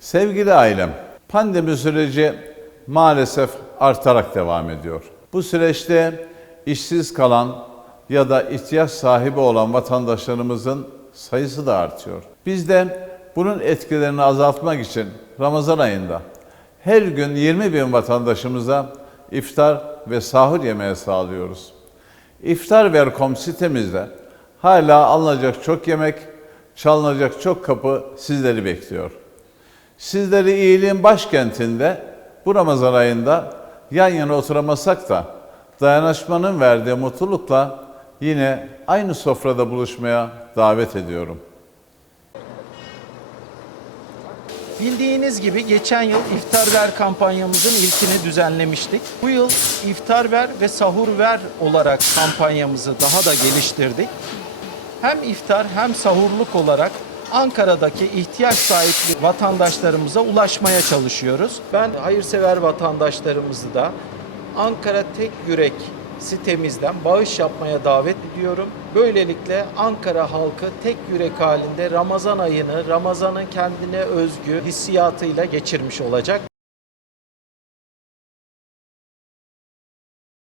Sevgili ailem, pandemi süreci maalesef artarak devam ediyor. Bu süreçte işsiz kalan ya da ihtiyaç sahibi olan vatandaşlarımızın sayısı da artıyor. Biz de bunun etkilerini azaltmak için Ramazan ayında her gün 20 bin vatandaşımıza iftar ve sahur yemeği sağlıyoruz. İftarver.com sitemizde hala alınacak çok yemek, çalınacak çok kapı sizleri bekliyor. Sizleri iyiliğin başkentinde bu Ramazan ayında yan yana oturamasak da dayanışmanın verdiği mutlulukla yine aynı sofrada buluşmaya davet ediyorum. Bildiğiniz gibi geçen yıl İftar Ver kampanyamızın ilkini düzenlemiştik. Bu yıl İftar Ver ve Sahur Ver olarak kampanyamızı daha da geliştirdik. Hem iftar hem sahurluk olarak Ankara'daki ihtiyaç sahipli vatandaşlarımıza ulaşmaya çalışıyoruz. Ben hayırsever vatandaşlarımızı da Ankara Tek Yürek sitemizden bağış yapmaya davet ediyorum. Böylelikle Ankara halkı tek yürek halinde Ramazan ayını Ramazan'ın kendine özgü hissiyatıyla geçirmiş olacak.